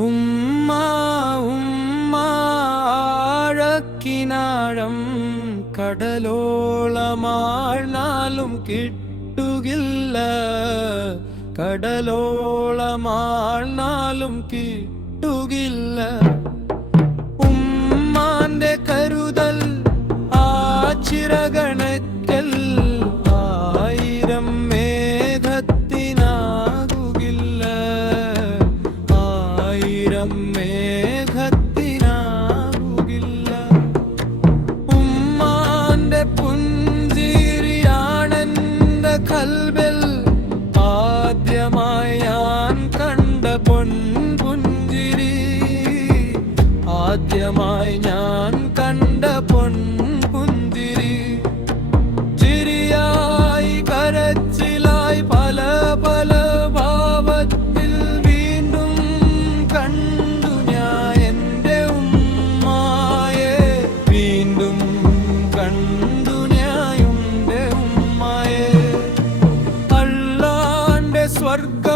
ഉമ്മ ഉമ്മ ആഴക്കിനാഴം കടലോളമാഴ്ന്നാലും കിട്ടുകില്ല, കടലോളമാഴ്ന്നാലും കിട്ടുകില്ല. ഉമ്മാന്റെ കരുതൽ ആ ചിറകണക്കൽ ആയിരം മേഘത്തിനാകുകില്ല, ആയിരം മേഘത്തിനാകുകില്ല. ഉമ്മാന്റെ പുഞ്ചിരിയാണെന്റെ കൽബിൽ ആദ്യമായി ഞാൻ കണ്ട പൊൻപുഞ്ചിരി, ആദ്യമായി ഞാൻ കണ്ട പൊൻപുഞ്ചിരി. ചിരിയായി കരച്ചിലായി പല പല ഭാവത്തിൽ വീണ്ടും കണ്ടു ഞാൻ എൻ്റെ ഉമ്മായെ, വീണ്ടും കണ്ടു ഞാൻ എൻ്റെ ഉമ്മായെ. അല്ലാന്റെ സ്വർഗ